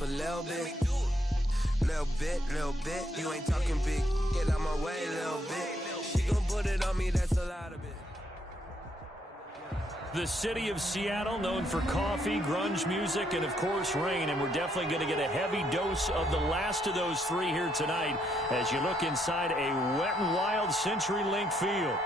off a little bit. Little bit. You ain't talking big. Get out my way, little bit. She gon' put it on me, that's a lot of it. The city of Seattle, known for coffee, grunge music, and, of course, rain. And we're definitely going to get a heavy dose of the last of those three here tonight as you look inside a wet and wild CenturyLink field.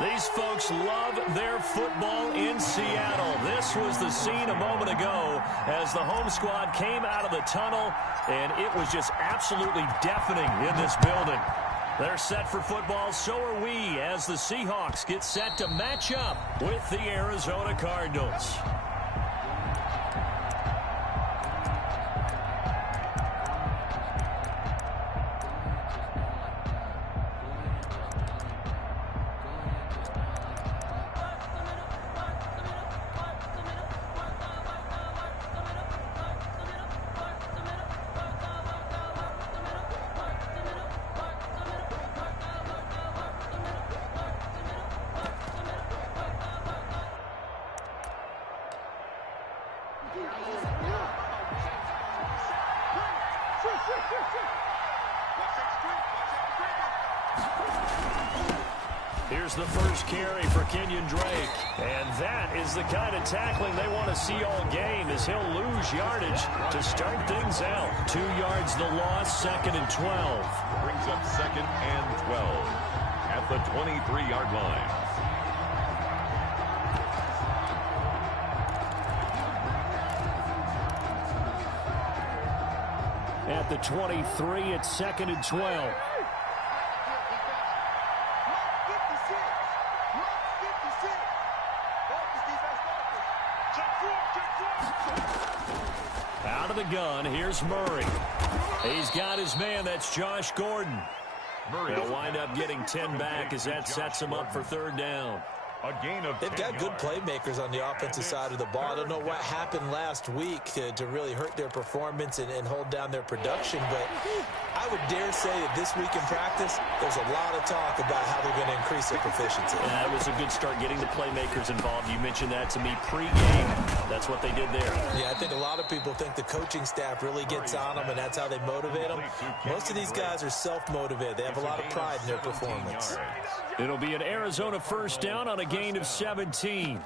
These folks love their football in Seattle. This was the scene a moment ago as the home squad came out of the tunnel, and it was just absolutely deafening in this building. They're set for football, so are we, as the Seahawks get set to match up with the Arizona Cardinals. Here's the first carry for Kenyon Drake. And that is the kind of tackling they want to see all game, as he'll lose yardage to start things out. 2 yards the loss, 2nd and 12. Brings up 2nd and 12 at the 23-yard line. At the 23, it's 2nd and 12. Out of the gun, here's Murray. He's got his man, that's Josh Gordon. Murray will wind up getting 10 back as that sets him up for 3rd down. A gain of They've got good playmakers on the offensive side of the ball. I don't know what happened last week to really hurt their performance and hold down their production, but I would dare say that this week in practice, there's a lot of talk about how they're going to increase their proficiency. Yeah, it was a good start getting the playmakers involved. You mentioned that to me pre-game. That's what they did there. Yeah, I think a lot of people think the coaching staff really gets on them, and that's how they motivate them. Most of these guys are self-motivated. They have a lot of pride in their performance. It'll be an Arizona first down on a gain of 17.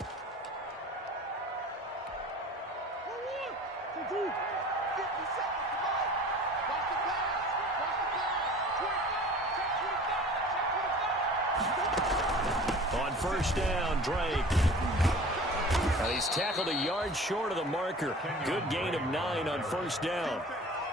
On first down, Drake. He's tackled a yard short of the marker. Good gain of 9 on first down.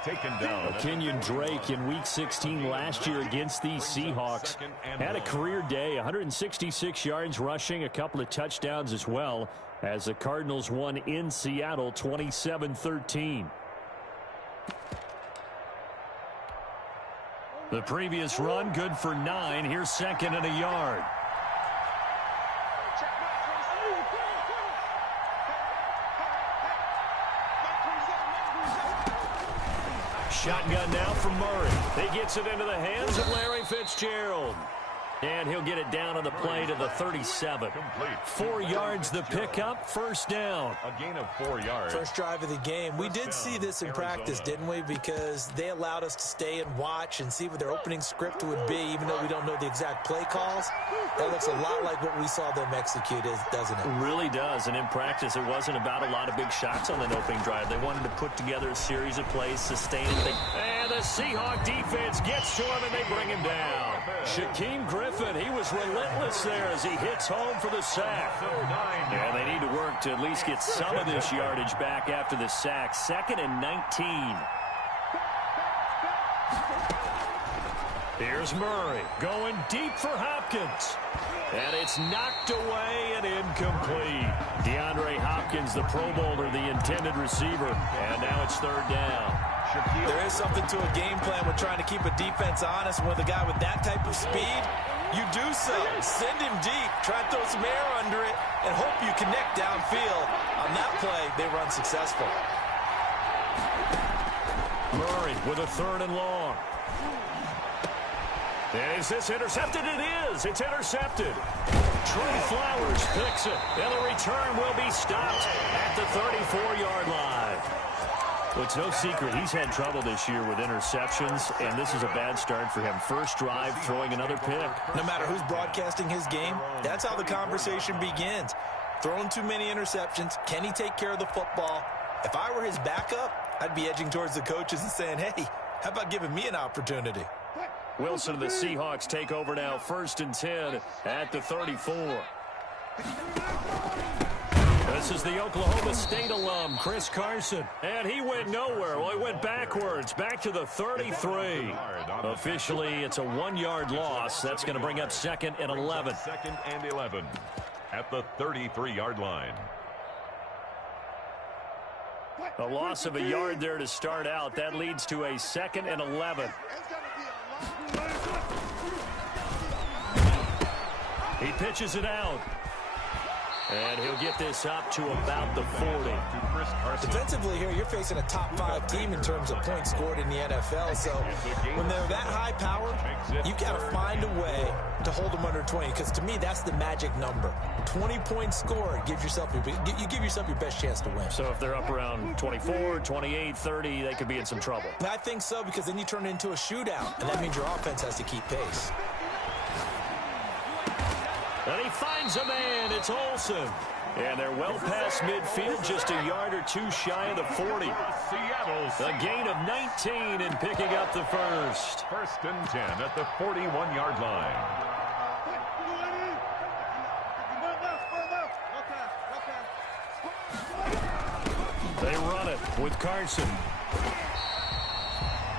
Taken down. Kenyon Drake in Week 16 last year against these Seahawks had a career day, 166 yards rushing, a couple of touchdowns as well, as the Cardinals won in Seattle 27-13. The previous run good for 9. Here's 2nd and a yard. Shotgun now from Murray. He gets it into the hands of Larry Fitzgerald. And he'll get it down on the play to the 37. 4 yards the pickup, first down. A gain of 4 yards. First drive of the game. We did see this in practice, didn't we? Because they allowed us to stay and watch and see what their opening script would be, even though we don't know the exact play calls. That looks a lot like what we saw them execute, doesn't it? It really does. And in practice, it wasn't about a lot of big shots on that opening drive. They wanted to put together a series of plays, sustain it. And the Seahawk defense gets to him, and they bring him down. Shaquem Griffin, he was relentless there as he hits home for the sack. And they need to work to at least get some of this yardage back after the sack. 2nd and 19. Here's Murray going deep for Hopkins. And it's knocked away and incomplete. DeAndre Hopkins, the Pro Bowler, the intended receiver. And now it's 3rd down. There is something to a game plan with trying to keep a defense honest. And with a guy with that type of speed, you do so. Send him deep. Try to throw some air under it and hope you connect downfield. On that play, they run successful. Murray with a 3rd and long. Is this intercepted? It is. It's intercepted. Trey Flowers picks it. And the return will be stopped at the 34-yard line. Well, it's no secret he's had trouble this year with interceptions, and this is a bad start for him. First drive, throwing another pick. No matter who's broadcasting his game, that's how the conversation begins. Throwing too many interceptions. Can he take care of the football? If I were his backup, I'd be edging towards the coaches and saying, hey, how about giving me an opportunity? Wilson and the Seahawks take over now, 1st and 10 at the 34. This is the Oklahoma State alum, Chris Carson. And he went nowhere. Well, he went backwards, back to the 33. Officially, it's a 1-yard loss. That's going to bring up 2nd and 11. 2nd and 11 at the 33-yard line. A loss of a yard there to start out. That leads to a 2nd and 11. He pitches it out. And he'll get this up to about the 40. Defensively here, you're facing a top 5 team in terms of points scored in the NFL. So when they're that high powered, you got to find a way to hold them under 20. Because to me, that's the magic number. 20 points scored, you give yourself your best chance to win. So if they're up around 24, 28, 30, they could be in some trouble. I think so, because then you turn it into a shootout. And that means your offense has to keep pace. And he finds a man. It's Olsen. And they're well past midfield, just a yard or two shy of the 40. A gain of 19 and picking up the first. 1st and 10 at the 41-yard line. They run it with Carson.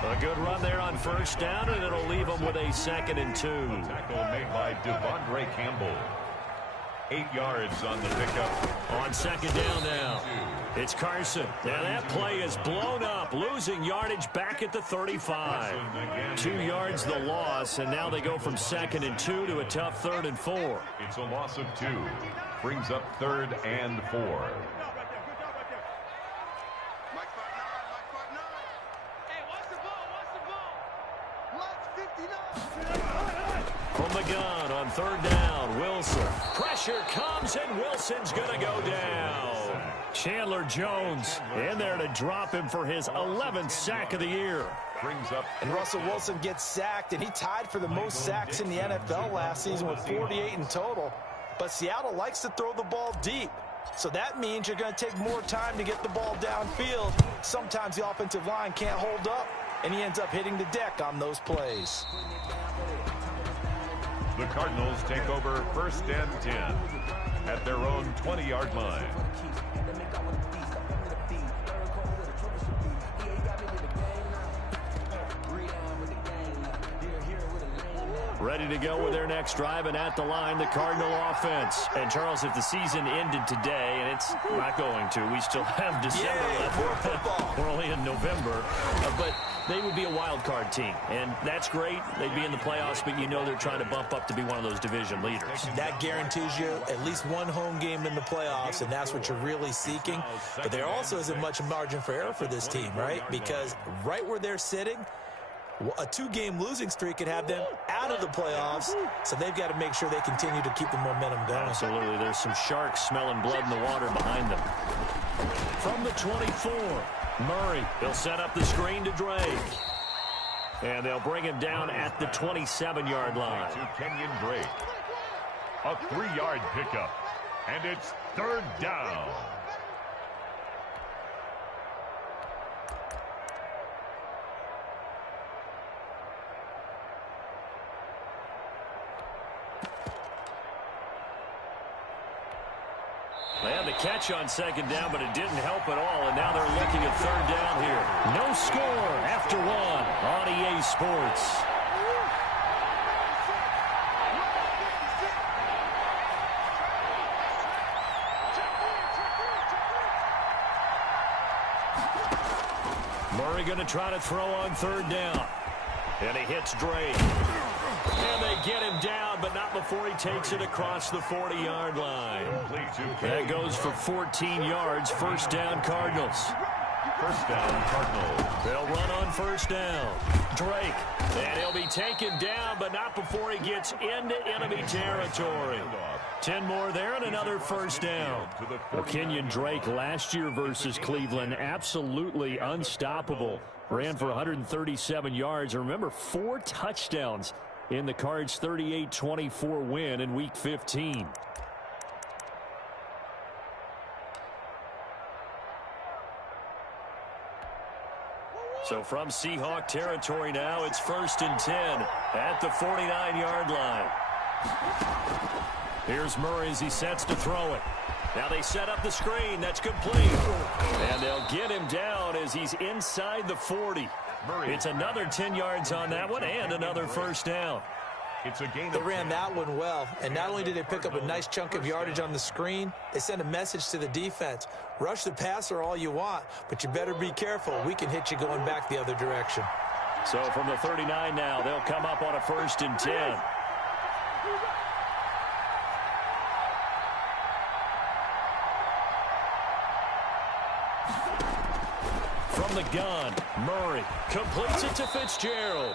A good run there on 1st down, and it'll leave them with a 2nd and 2. Tackle made by Devondre Campbell. 8 yards on the pickup. On 2nd down now. It's Carson. Now that play is blown up, losing yardage back at the 35. 2 yards the loss, and now they go from 2nd and 2 to a tough 3rd and 4. It's a loss of 2. Brings up 3rd and 4. From the gun on 3rd down, Wilson. Pressure comes, and Wilson's going to go down. Chandler Jones in there to drop him for his 11th sack of the year. Brings up. And Russell Wilson gets sacked, and he tied for the most sacks in the NFL last season with 48 in total. But Seattle likes to throw the ball deep. So that means you're going to take more time to get the ball downfield. Sometimes the offensive line can't hold up, and he ends up hitting the deck on those plays. The Cardinals take over 1st and 10 at their own 20-yard line. Ready to go with their next drive, and at the line, the Cardinal offense. And, Charles, if the season ended today, and it's not going to, we still have December left. We're only in November. But they would be a wild card team, and that's great. They'd be in the playoffs, but you know they're trying to bump up to be one of those division leaders. That guarantees you at least one home game in the playoffs, and that's what you're really seeking. But there also isn't much margin for error for this team, right? Because right where they're sitting, a 2-game losing streak could have them out of the playoffs, so they've got to make sure they continue to keep the momentum going. Absolutely. There's some sharks smelling blood in the water behind them. From the 24, Murray. He'll set up the screen to Drake. And they'll bring him down at the 27-yard line. To Kenyon Drake. A 3-yard pickup. And it's 3rd down. They had the catch on 2nd down, but it didn't help at all, and now they're looking at 3rd down here. No score after 1 on EA Sports. Murray going to try to throw on 3rd down. And he hits Drake. And they get him down, but not before he takes it across the 40-yard line. That goes for 14 yards. 1st down, Cardinals. 1st down, Cardinals. They'll run on first down. Drake, and he'll be taken down, but not before he gets into enemy territory. 10 more there and another first down. Well, Kenyon Drake last year versus Cleveland, absolutely unstoppable. Ran for 137 yards. And remember, 4 touchdowns in the Cards' 38-24 win in Week 15. So from Seahawk territory now, it's 1st and 10 at the 49-yard line. Here's Murray as he sets to throw it. Now they set up the screen. That's complete. And they'll get him down as he's inside the 40. It's another 10 yards on that one and another first down. They ran that one well, and not only did they pick up a nice chunk of yardage on the screen, they sent a message to the defense. Rush the passer all you want, but you better be careful. We can hit you going back the other direction. So from the 39 now, they'll come up on a 1st and 10. From the gun, Murray completes it to Fitzgerald.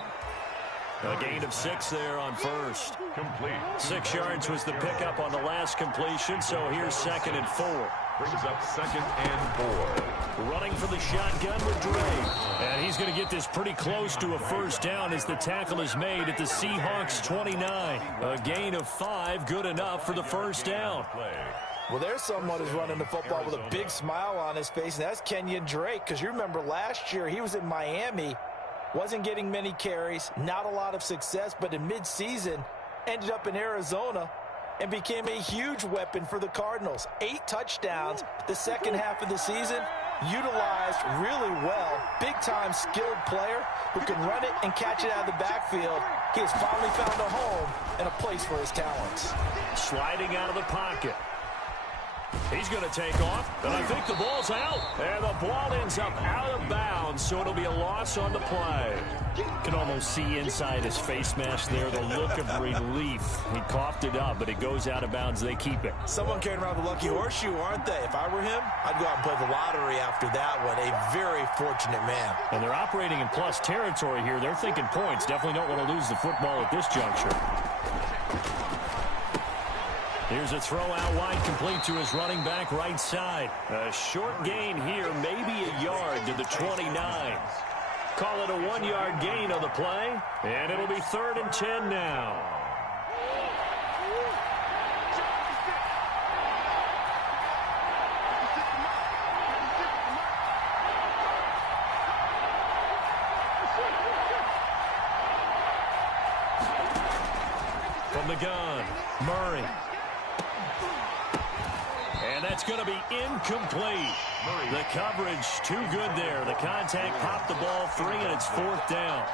A gain of 6 there on first. Complete. 6 yards was the pickup on the last completion, so here's 2nd and 4. Brings up 2nd and 4. Running for the shotgun with Drake. And he's going to get this pretty close to a first down as the tackle is made at the Seahawks 29. A gain of 5, good enough for the first down. Well, there's someone who's running the football with a big smile on his face, and that's Kenyon Drake, because you remember last year he was in Miami. Wasn't getting many carries, not a lot of success, but in midseason ended up in Arizona and became a huge weapon for the Cardinals. 8 touchdowns the second half of the season, utilized really well. Big-time skilled player who can run it and catch it out of the backfield. He has finally found a home and a place for his talents. Sliding out of the pocket. He's going to take off, and I think the ball's out. And the ball ends up out of bounds, so it'll be a loss on the play. You can almost see inside his face mask there the look of relief. He coughed it up, but it goes out of bounds. They keep it. Someone carrying around the lucky horseshoe, aren't they? If I were him, I'd go out and play the lottery after that one. A very fortunate man. And they're operating in plus territory here. They're thinking points. Definitely don't want to lose the football at this juncture. Here's a throw out wide, complete to his running back right side. A short gain here, maybe a yard to the 29. Call it a 1-yard gain on the play, and it'll be 3rd and 10 now. From the gun, Murray. And that's going to be incomplete. The coverage too good there. The contact popped the ball free, and it's 4th down.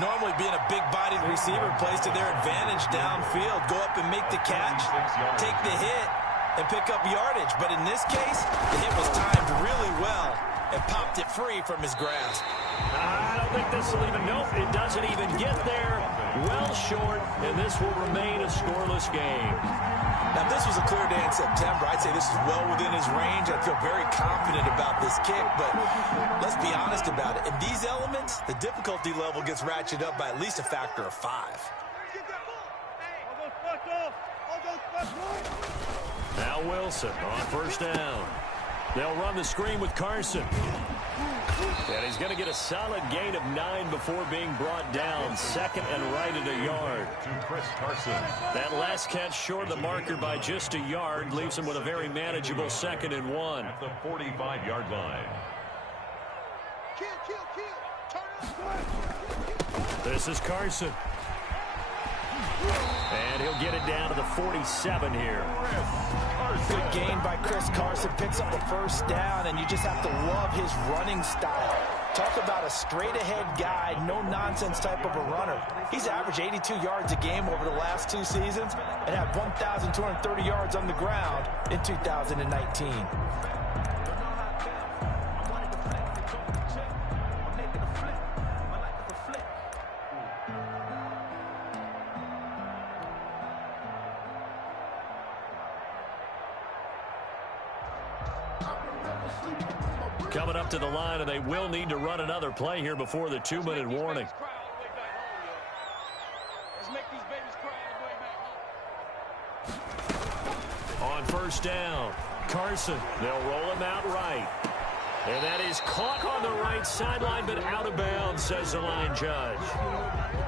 Normally being a big-bodied receiver plays to their advantage downfield. Go up and make the catch, take the hit, and pick up yardage. But in this case, the hit was timed really well and popped it free from his grasp. I don't think this will even, nope, it doesn't even get there. Well short, and this will remain a scoreless game. Now, if this was a clear day in September, I'd say this is well within his range. I feel very confident about this kick, but let's be honest about it. In these elements, the difficulty level gets ratcheted up by at least a factor of 5. Now Wilson on first down. They'll run the screen with Carson. And he's going to get a solid gain of 9 before being brought down. 2nd and right at a yard. To Chris Carson. That last catch short of the marker by just a yard leaves him with a very manageable 2nd and 1. At the 45-yard line. This is Carson. And he'll get it down to the 47 here. Good gain by Chris Carson. Picks up the first down, and you just have to love his running style. Talk about a straight-ahead guy, no-nonsense type of a runner. He's averaged 82 yards a game over the last 2 seasons and had 1,230 yards on the ground in 2019. coming up to the line, and they will need to run another play here before the 2-minute warning. On first down, Carson. They'll roll him out right. And that is caught on the right sideline, but out of bounds, says the line judge.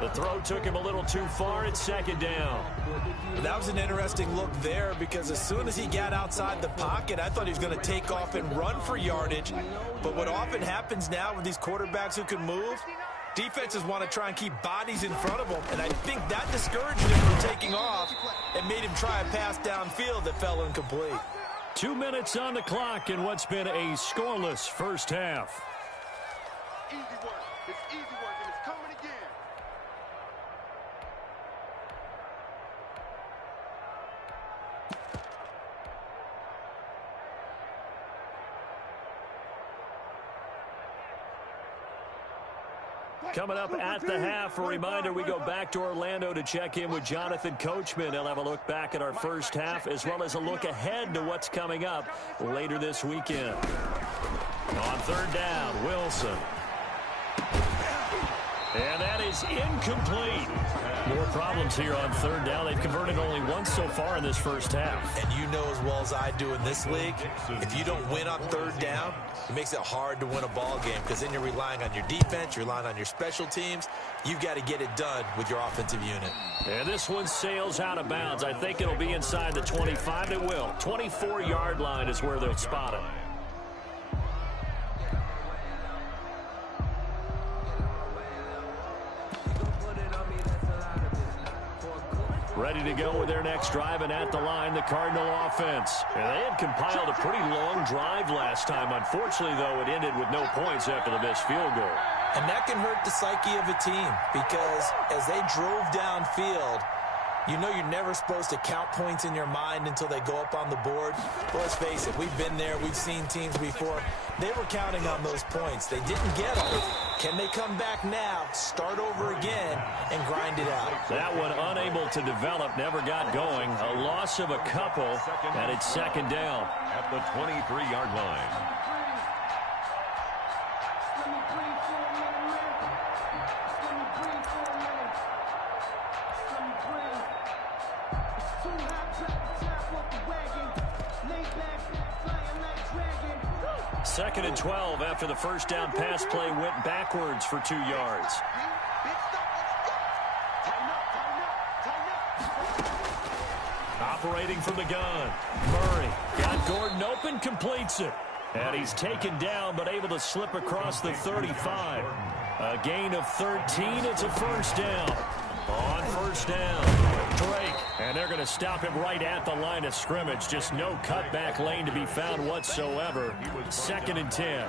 The throw took him a little too far. It's second down. That was an interesting look there, because as soon as he got outside the pocket, I thought he was going to take off and run for yardage. But what often happens now with these quarterbacks who can move, defenses want to try and keep bodies in front of them, and I think that discouraged him from taking off and made him try a pass downfield that fell incomplete. 2 minutes on the clock in what's been a scoreless first half. Easy work. It's easy work, and it's coming again. Coming up at the half, a reminder, we go back to Orlando to check in with Jonathan Coachman. He'll have a look back at our first half, as well as a look ahead to what's coming up later this weekend. On third down, Wilson. And that is incomplete. More problems here on third down. They've converted only once so far in this first half. And you know as well as I do in this league, if you don't win on third down, it makes it hard to win a ball game, because then you're relying on your defense, you're relying on your special teams. You've got to get it done with your offensive unit. And this one sails out of bounds. I think it'll be inside the 25. It will. 24-yard line is where they'll spot it. Ready to go with their next drive, and at the line, the Cardinal offense. And they had compiled a pretty long drive last time. Unfortunately, though, it ended with no points after the missed field goal. And that can hurt the psyche of a team, because as they drove downfield, you know you're never supposed to count points in your mind until they go up on the board. But let's face it, we've been there. We've seen teams before. They were counting on those points. They didn't get them. Can they come back now, start over again, and grind it out? That one unable to develop, never got going. A loss of a couple, and it's second down. At the 23-yard line. Second and 12 after the first down pass play went backwards for 2 yards. Operating from the gun. Murray got Gordon open, completes it. And he's taken down, but able to slip across the 35. A gain of 13. It's a first down. On first down, Drake. And they're going to stop him right at the line of scrimmage. Just no cutback lane to be found whatsoever. Second and 10.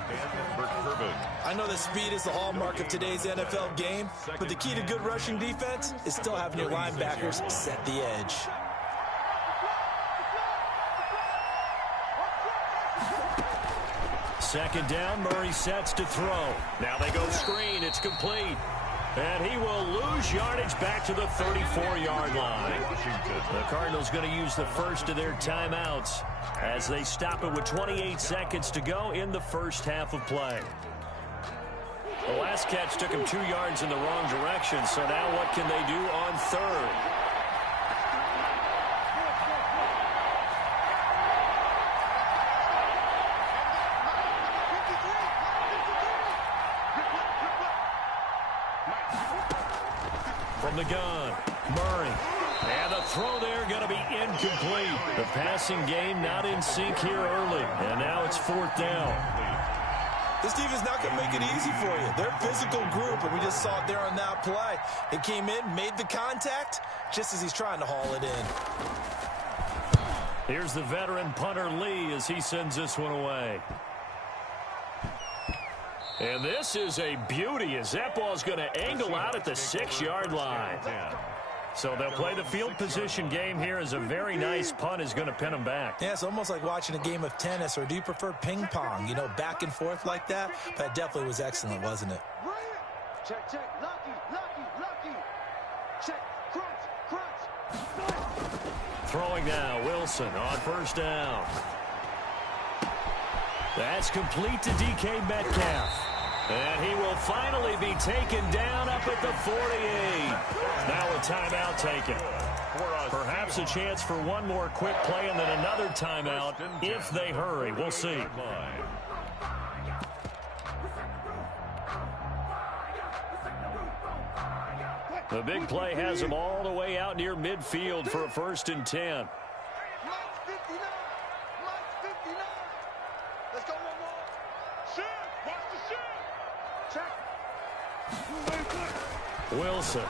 I know that speed is the hallmark of today's NFL game, but the key to good rushing defense is still having your linebackers set the edge. Second down, Murray sets to throw. Now they go screen. It's complete. And he will lose yardage back to the 34-yard line. The Cardinals going to use the first of their timeouts as they stop it with 28 seconds to go in the first half of play. The last catch took him 2 yards in the wrong direction, so now what can they do on third? From the gun, Murray. And the throw there going to be incomplete. The passing game not in sync here early. And now it's fourth down. This defense not going to make it easy for you. They're a physical group, and we just saw it there on that play. It came in, made the contact, just as he's trying to haul it in. Here's the veteran punter Lee as he sends this one away. And this is a beauty as that ball's going to angle out at the 6-yard line. So they'll play the field position game here as a very nice punt is going to pin them back. Yeah, it's almost like watching a game of tennis, or do you prefer ping pong? You know, back and forth like that? But it definitely was excellent, wasn't it? Check, check, lucky. Check, crunch. Throwing now, Wilson on first down. That's complete to DK Metcalf. And he will finally be taken down up at the 48. Now a timeout taken. Perhaps a chance for one more quick play and then another timeout if they hurry. We'll see. The big play has him all the way out near midfield for a 1st and 10. Let's go, one more. Shoot! Watch the shoot! Check. Wilson.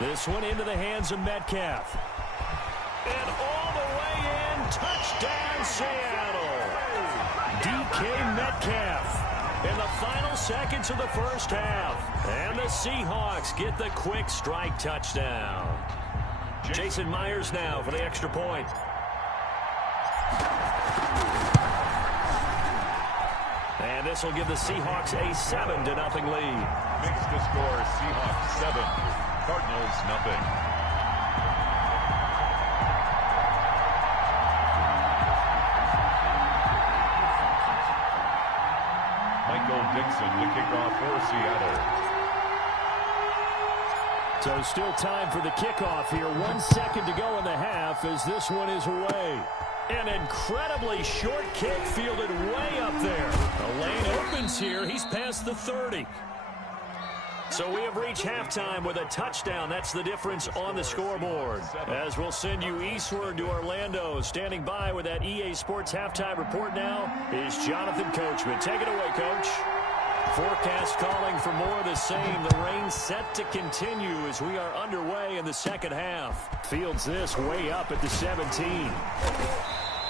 This one into the hands of Metcalf. And all the way in. Touchdown, Seattle. DK Metcalf in the final seconds of the first half. And the Seahawks get the quick strike touchdown. Jason Myers now for the extra point. And this will give the Seahawks a 7-0 lead. Makes the score Seahawks 7, Cardinals 0. Michael Dixon to kick off for Seattle. So still time for the kickoff here. 1 second to go in the half as this one is away. An incredibly short kick fielded way up there. The lane opens here. He's past the 30. So we have reached halftime with a touchdown. That's the difference on the scoreboard. As we'll send you eastward to Orlando. Standing by with that EA Sports halftime report now is Jonathan Coachman. Take it away, Coach. Forecast calling for more of the same. The rain set to continue as we are underway in the second half. Fields this way up at the 17.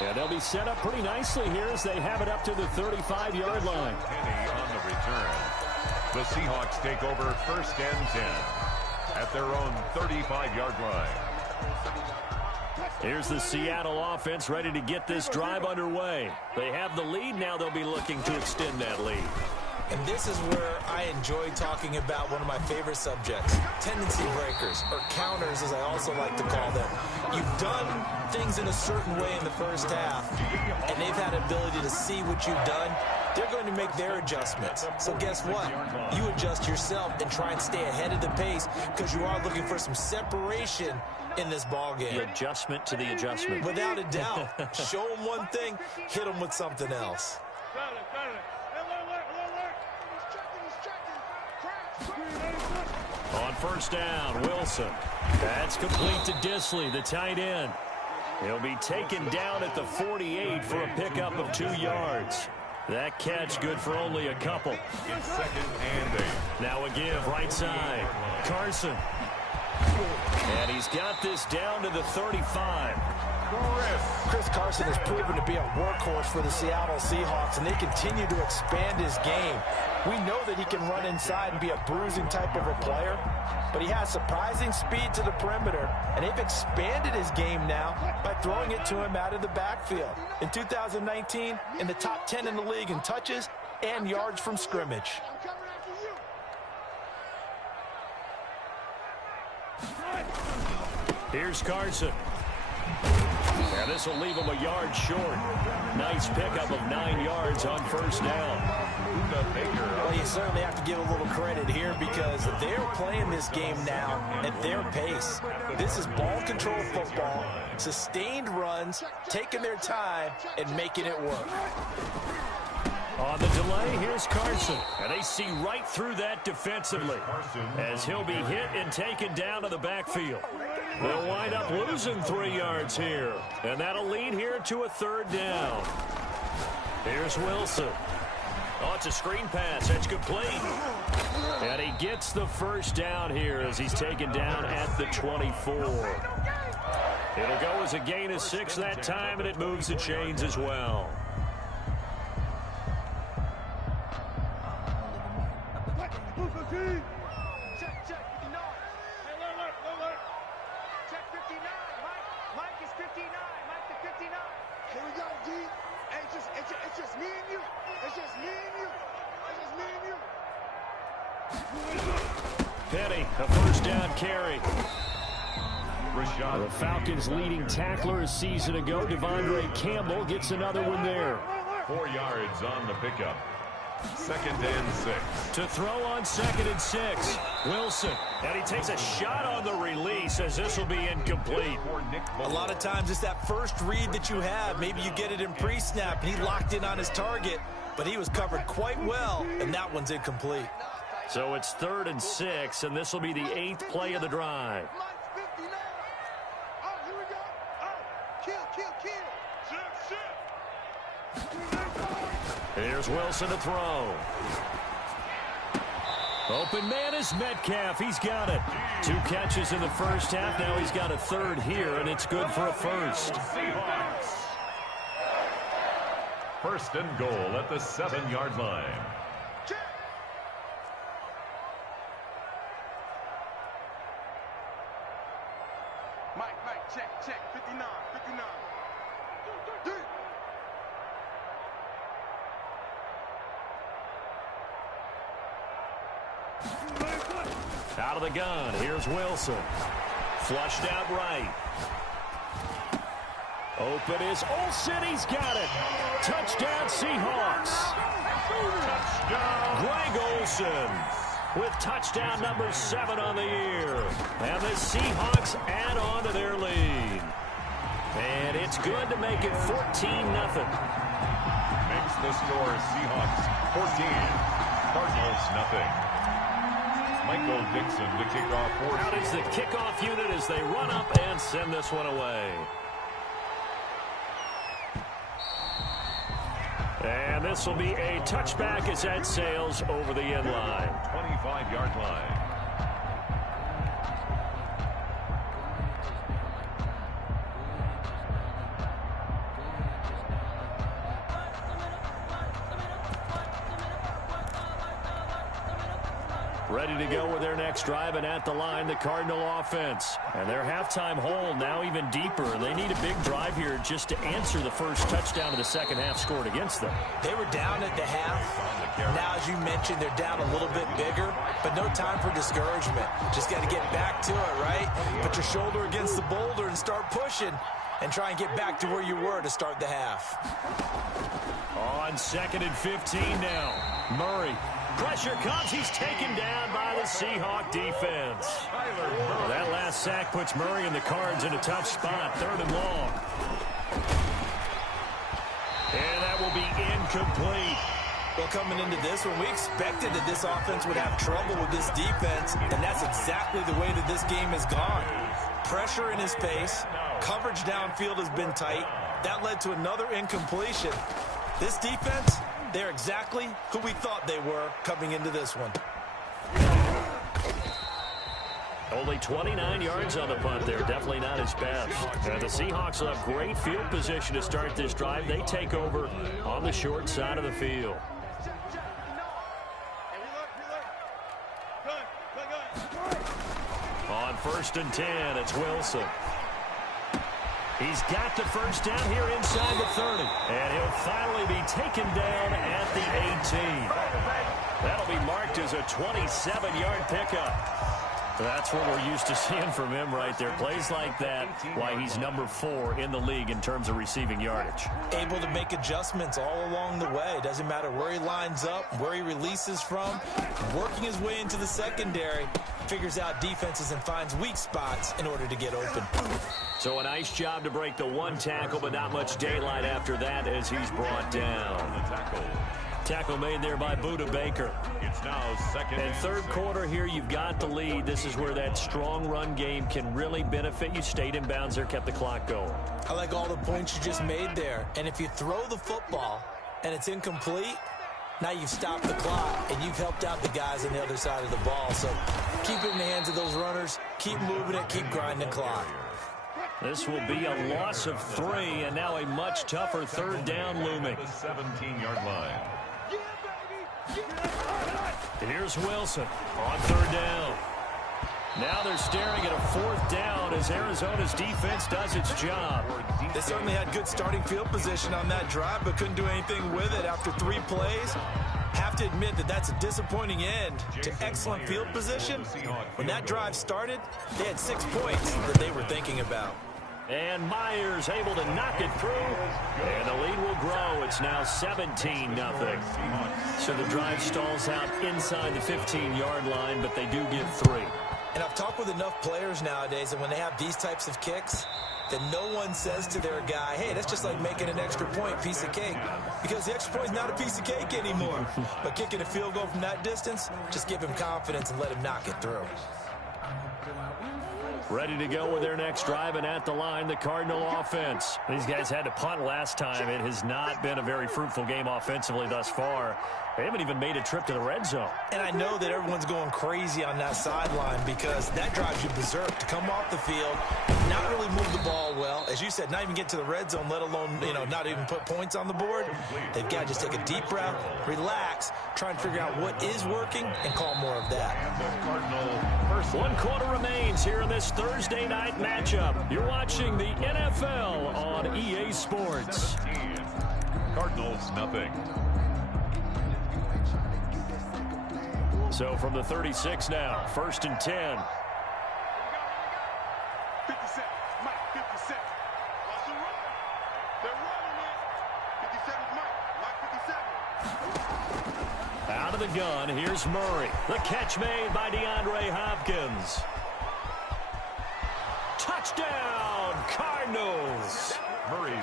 And they'll be set up pretty nicely here as they have it up to the 35-yard line. Penny on the return. The Seahawks take over 1st and 10 at their own 35-yard line. Here's the Seattle offense ready to get this drive underway. They have the lead. Now they'll be looking to extend that lead. And this is where I enjoy talking about one of my favorite subjects, tendency breakers, or counters as I also like to call them. You've done things in a certain way in the first half, and they've had ability to see what you've done. They're going to make their adjustments. So guess what? You adjust yourself and try and stay ahead of the pace because you are looking for some separation in this ball game. The adjustment to the adjustment. Without a doubt. Show them one thing, hit them with something else. On 1st down, Wilson. That's complete to Disley, the tight end. He'll be taken down at the 48 for a pickup of 2 yards. That catch good for only a couple. It's 2nd and 8. Now a give right side. Carson. And he's got this down to the 35. Chris Carson has proven to be a workhorse for the Seattle Seahawks, and they continue to expand his game. We know that he can run inside and be a bruising type of a player, but he has surprising speed to the perimeter, and they've expanded his game now by throwing it to him out of the backfield. In 2019, in the top 10 in the league in touches and yards from scrimmage. Here's Carson. And this will leave him a yard short. Nice pickup of 9 yards on 1st down. Well, you certainly have to give a little credit here because they're playing this game now at their pace. This is ball control football, sustained runs, taking their time, and making it work. On the delay, here's Carson. And they see right through that defensively as he'll be hit and taken down to the backfield. They'll wind up losing 3 yards here. And that'll lead here to a 3rd down. Here's Wilson. Oh, it's a screen pass. That's complete. And he gets the 1st down here as he's taken down at the 24. It'll go as a gain of 6 that time, and it moves the chains as well. Check, 59. Hey, look. Check 59. Mike is 59. Mike the 59. Here we go, D. Hey, it's just me and you. It's just me and you. It's just me and you. Penny, a 1st down carry. The Falcons' leading tackler a season ago, Devondre Campbell, gets another one there. 4 yards on the pickup. 2nd and 6. To throw on 2nd and 6. Wilson. And he takes a shot on the release as this will be incomplete. A lot of times it's that first read that you have. Maybe you get it in pre-snap and he locked in on his target, but he was covered quite well, and that one's incomplete. So it's 3rd and 6, and this will be the 8th play of the drive. Here's Wilson to throw. Open man is Metcalf. He's got it. 2 catches in the first half. Now he's got a 3rd here, and it's good for a 1st. First and goal at the 7-yard line. Mike, check, 59. Out of the gun, here's Wilson. Flushed out right. Open is Olsen, he's got it. Touchdown Seahawks. Touchdown. Greg Olsen with touchdown number 7 on the year. And the Seahawks add on to their lead. And it's good to make it 14-0. Makes the score Seahawks 14, Cardinals 0. Michael Dixon to kick off. Out is the kickoff unit as they run up and send this one away. And this will be a touchback as that sails over the end line. 25-yard line. Ready to go with their next drive, and at the line, the Cardinal offense. And their halftime hold now even deeper. They need a big drive here just to answer the first touchdown of the second half scored against them. They were down at the half. Now, as you mentioned, they're down a little bit bigger, but no time for discouragement. Just got to get back to it, right? Put your shoulder against the boulder and start pushing and try and get back to where you were to start the half. On 2nd and 15 now. Murray. Pressure comes. He's taken down by the Seahawk defense. That last sack puts Murray and the Cards in a tough spot. 3rd and long. And that will be incomplete. Well, coming into this one, we expected that this offense would have trouble with this defense, and that's exactly the way that this game has gone. Pressure in his face. Coverage downfield has been tight. That led to another incompletion. This defense, they're exactly who we thought they were coming into this one. Only 29 yards on the punt there. Definitely not his best. The Seahawks will have great field position to start this drive. They take over on the short side of the field. On 1st and 10, it's Wilson. He's got the first down here inside the 30. And he'll finally be taken down at the 18. That'll be marked as a 27-yard pickup. That's what we're used to seeing from him right there. Plays like that, why he's number 4 in the league in terms of receiving yardage. Able to make adjustments all along the way. Doesn't matter where he lines up, where he releases from. Working his way into the secondary. Figures out defenses and finds weak spots in order to get open. So a nice job to break the 1 tackle, but not much daylight after that as he's brought down. Tackle made there by Budda Baker. It's now 2nd and 3rd quarter here, you've got the lead. This is where that strong run game can really benefit you. Stayed in bounds there, kept the clock going. I like all the points you just made there. And if you throw the football and it's incomplete, now you've stopped the clock and you've helped out the guys on the other side of the ball. So keep it in the hands of those runners. Keep moving it. Keep grinding the clock. This will be a loss of 3, and now a much tougher 3rd down looming. The 17-yard line. Here's Wilson on 3rd down. Now they're staring at a 4th down as Arizona's defense does its job. They certainly had good starting field position on that drive, but couldn't do anything with it after 3 plays. Have to admit that that's a disappointing end to excellent field position. When that drive started, they had 6 points that they were thinking about. And Myers able to knock it through, and the lead will grow. It's now 17-0. So the drive stalls out inside the 15-yard line, but they do get 3. And I've talked with enough players nowadays that when they have these types of kicks, that no one says to their guy, hey, that's just like making an extra point, piece of cake. Because the extra point is not a piece of cake anymore. But kicking a field goal from that distance, just give him confidence and let him knock it through. Ready to go with their next drive, and at the line, the Cardinal offense. These guys had to punt last time. It has not been a very fruitful game offensively thus far. They haven't even made a trip to the red zone. And I know that everyone's going crazy on that sideline because that drives you berserk to come off the field, not really move the ball well. As you said, not even get to the red zone, let alone, not even put points on the board. They've got to just take a deep breath, relax, try and figure out what is working, and call more of that. 1 quarter remains here in this Thursday night matchup. You're watching the NFL on EA Sports. Cardinals, nothing. So from the 36 now, 1st and 10. 57. Mike, 57. Watch the run. They're running it. 57 is Mike. Mike 57. Out of the gun, here's Murray. The catch made by DeAndre Hopkins. Touchdown, Cardinals.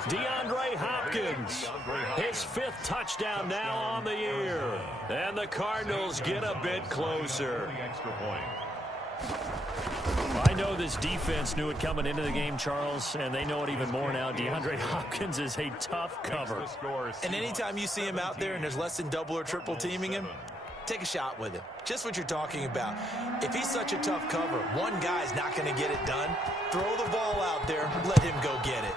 DeAndre Hopkins, his 5th touchdown now on the year. And the Cardinals get a bit closer. I know this defense knew it coming into the game, Charles, and they know it even more now. DeAndre Hopkins is a tough cover. And anytime you see him out there and there's less than double or triple teaming him, take a shot with him. Just what you're talking about. If he's such a tough cover, one guy's not going to get it done. Throw the ball out there. Let him go get it.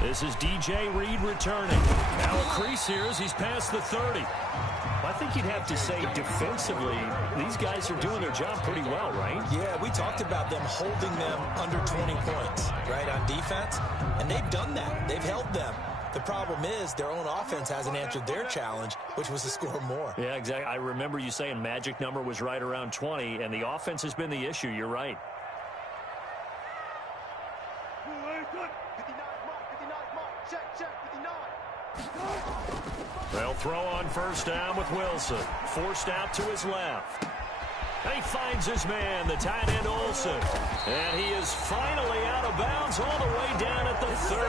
This is DJ Reed returning. Now a crease here as he's past the 30. I think you'd have to say defensively, these guys are doing their job pretty well, right? Yeah, we talked about them holding them under 20 points, right, on defense. And they've done that. They've held them. The problem is their own offense hasn't answered their challenge, which was to score more. Yeah, exactly. I remember you saying magic number was right around 20, and the offense has been the issue. You're right. 59 Mike. Check, 59. They'll throw on 1st down with Wilson. Forced out to his left. And he finds his man, the tight end Olsen. And he is finally out of bounds all the way down at the 30.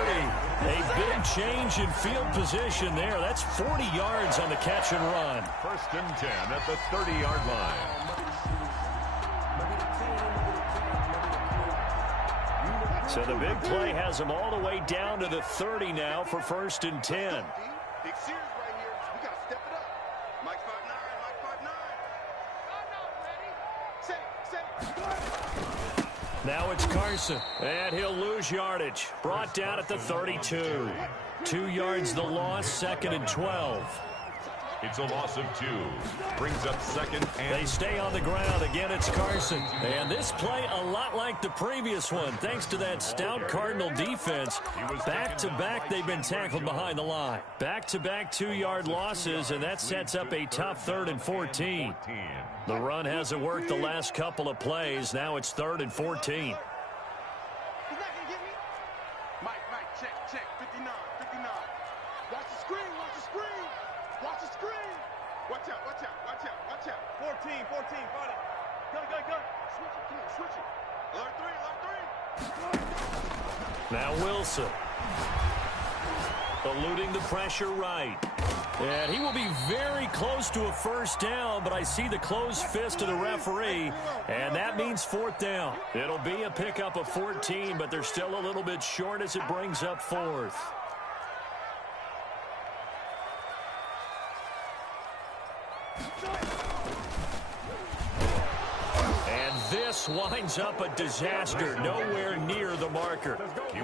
A big change in field position there. That's 40 yards on the catch and run. 1st and 10 at the 30-yard line. So the big play has him all the way down to the 30 now for 1st and 10. Big series right here. We got to step it up. Mike 5'9", Mike 5'9". Say. Now it's Carson, and he'll lose yardage. Brought down at the 32. 2 yards the loss, 2nd and 12. It's a loss of 2. Brings up 2nd and... They stay on the ground. Again, it's Carson. And this play a lot like the previous one, thanks to that stout Cardinal defense. Back-to-back, they've been tackled behind the line. Back-to-back 2-yard losses, and that sets up a tough 3rd and 14. The run hasn't worked the last couple of plays. Now it's 3rd and 14. He's not going to get me. Mike, check. 59. Watch the screen. Watch the screen. Watch out. 14, fight it. Gun. Switch it. Alert 3. Now Wilson. Eluding the pressure right. And he will be very close to a 1st down, but I see the closed fist of the referee, and that means 4th down. It'll be a pickup of 14, but they're still a little bit short as it brings up 4th. This winds up a disaster, nowhere near the marker.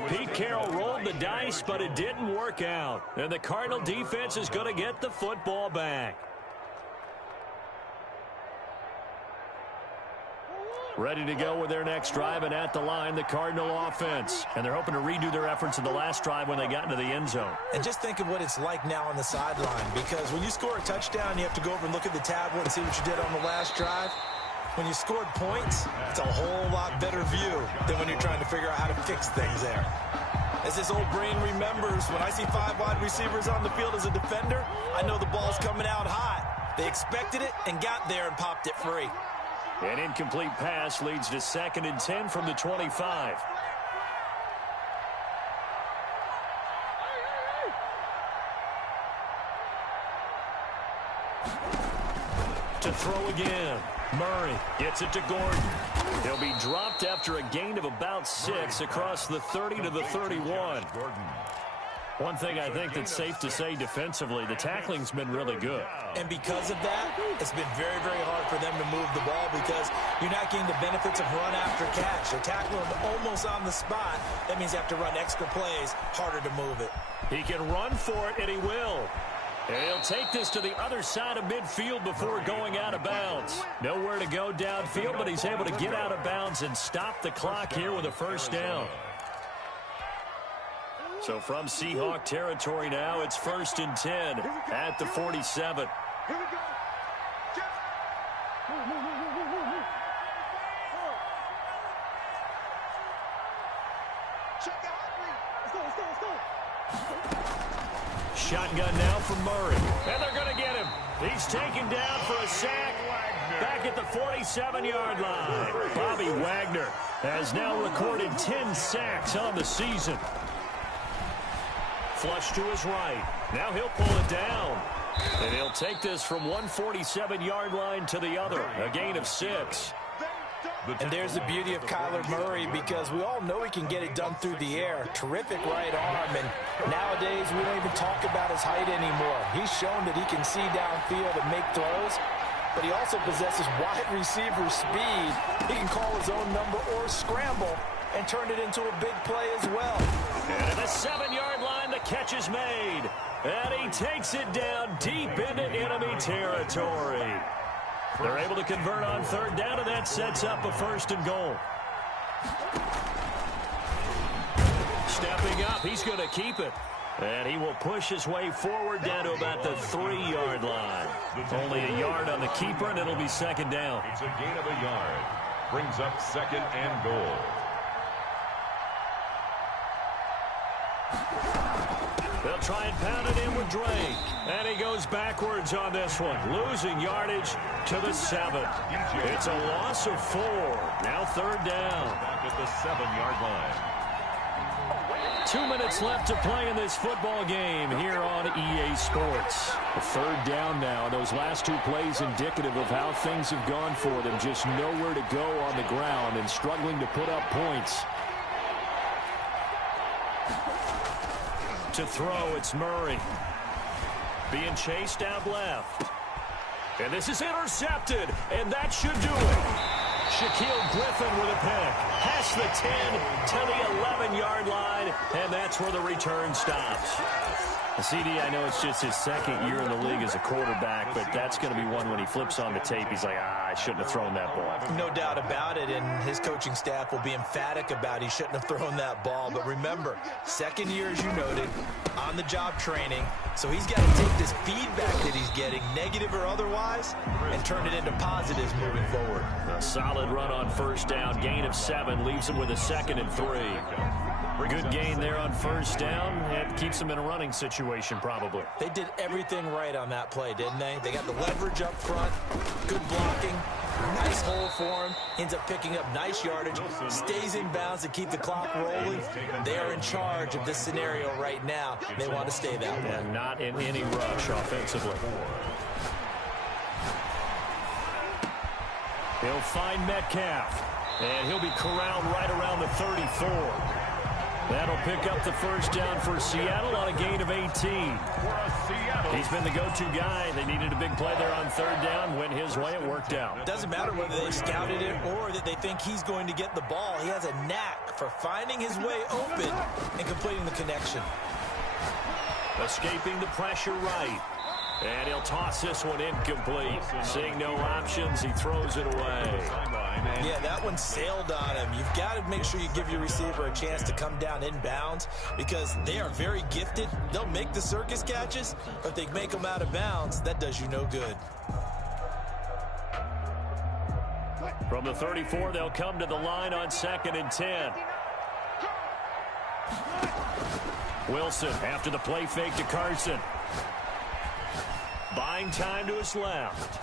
Pete Carroll rolled the dice, but it didn't work out. And the Cardinal defense is going to get the football back. Ready to go with their next drive, and at the line, the Cardinal offense. And they're hoping to redo their efforts in the last drive when they got into the end zone. And just think of what it's like now on the sideline, because when you score a touchdown, you have to go over and look at the tablet and see what you did on the last drive. When you scored points, it's a whole lot better view than when you're trying to figure out how to fix things there. As this old brain remembers, when I see 5 wide receivers on the field as a defender, I know the ball's coming out hot. They expected it and got there and popped it free. An incomplete pass leads to 2nd and 10 from the 25. To throw again. Murray gets it to Gordon. He'll be dropped after a gain of about 6 across the 30 to the 31. One thing I think that's safe to say defensively, the tackling's been really good. And because of that, it's been very, very hard for them to move the ball because you're not getting the benefits of run after catch. They're tackling almost on the spot. That means you have to run extra plays, harder to move it. He can run for it, and he will. And he'll take this to the other side of midfield before going out of bounds. Nowhere to go downfield, but he's able to get out of bounds and stop the clock here with a first down. So from Seahawk territory now, it's 1st and 10 at the 47. Here we go. Check out. Let's go. Shotgun now from Murray. And they're going to get him. He's taken down for a sack back at the 47-yard line. Bobby Wagner has now recorded 10 sacks on the season. Flush to his right. Now he'll pull it down. And he'll take this from 147-yard line to the other. A gain of 6. And there's the beauty of Kyler Murray, because we all know he can get it done through the air. Terrific right arm, and nowadays we don't even talk about his height anymore. He's shown that he can see downfield and make throws, but he also possesses wide receiver speed. He can call his own number or scramble and turn it into a big play as well. And at the 7-yard line, the catch is made. And he takes it down deep into enemy territory. They're able to convert on 3rd down, and that sets up a 1st and goal. Stepping up, he's going to keep it. And he will push his way forward down to about the 3-yard line. Only a yard on the keeper, and it'll be 2nd down. It's a gain of a yard. Brings up 2nd and goal. They'll try and pound it in with Drake. And he goes backwards on this one. Losing yardage to the 7. It's a loss of 4. Now 3rd down. Back at the 7-yard line. 2 minutes left to play in this football game here on EA Sports. A 3rd down now. Those last 2 plays indicative of how things have gone for them. Just nowhere to go on the ground and struggling to put up points. To throw, it's Murray. Being chased out left. And this is intercepted, and that should do it. Shaquille Griffin with a pick. Past the 10 to the 11-yard line, and that's where the return stops. CD, I know it's just his 2nd year in the league as a quarterback, but that's going to be one when he flips on the tape. He's like, I shouldn't have thrown that ball. No doubt about it, and his coaching staff will be emphatic about he shouldn't have thrown that ball. But remember, 2nd year, as you noted, on-the-job training. So he's got to take this feedback that he's getting, negative or otherwise, and turn it into positives moving forward. A solid run on 1st down. Gain of 7 leaves him with a 2nd and 3. Good gain there on 1st down. It keeps him in a running situation, probably. They did everything right on that play, didn't they? They got the leverage up front, good blocking, nice hole for him, ends up picking up nice yardage, stays in bounds to keep the clock rolling. They are in charge of this scenario right now. They want to stay that way. And not in any rush offensively. He'll find Metcalf, and he'll be corralled right around the 34. That'll pick up the 1st down for Seattle on a gain of 18. He's been the go-to guy. They needed a big play there on 3rd down. Went his way. It worked out. Doesn't matter whether they scouted it or that they think he's going to get the ball. He has a knack for finding his way open and completing the connection. Escaping the pressure right. And he'll toss this one incomplete. Seeing no options, he throws it away. Yeah, that one sailed on him. You've got to make sure you give your receiver a chance to come down inbounds because they are very gifted. They'll make the circus catches, but if they make them out of bounds, that does you no good. From the 34, they'll come to the line on 2nd and 10. Wilson after the play fake to Carson. Buying time to his left.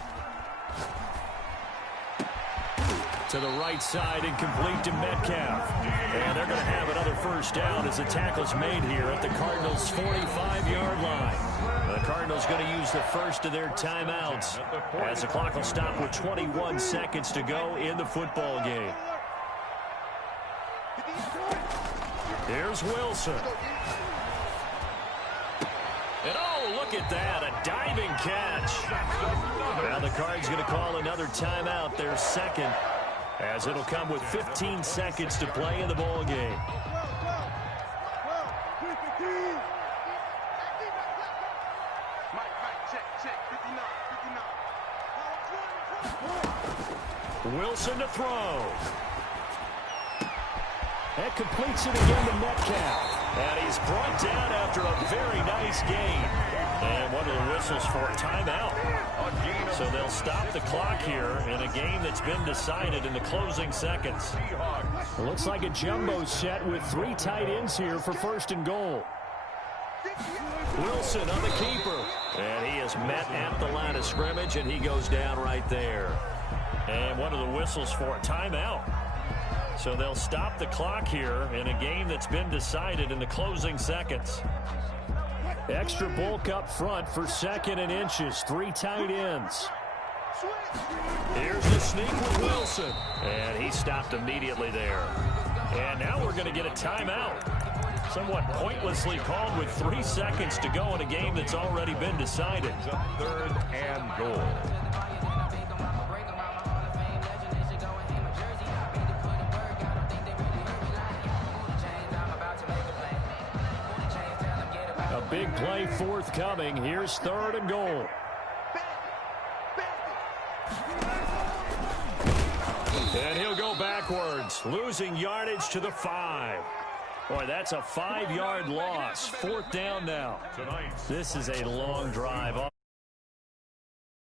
To the right side and complete to Metcalf. And they're going to have another first down as the tackle's made here at the Cardinals' 45-yard line. The Cardinals going to use the first of their timeouts as the clock will stop with 21 seconds to go in the football game. Here's Wilson. And oh, look at that, a diving catch. Now the Cards going to call another timeout, their second, as it'll come with 15 seconds to play in the ball game. Wilson to throw. That completes it again to Metcalf. And he's brought down after a very nice gain. And one of the whistles for a timeout. So they'll stop the clock here in a game that's been decided in the closing seconds. It looks like a jumbo set with 3 tight ends here for 1st and goal. Wilson on the keeper. And he is met at the line of scrimmage, and he goes down right there. And one of the whistles for a timeout. So they'll stop the clock here in a game that's been decided in the closing seconds. Extra bulk up front for 2nd and inches. 3 tight ends. Here's the sneak with Wilson. And he stopped immediately there. And now we're going to get a timeout. Somewhat pointlessly called with 3 seconds to go in a game that's already been decided. 3rd and goal. A big play forthcoming. Here's 3rd and goal. And he'll go backwards, losing yardage to the 5. Boy, that's a 5-yard loss. 4th down now. This is a long drive.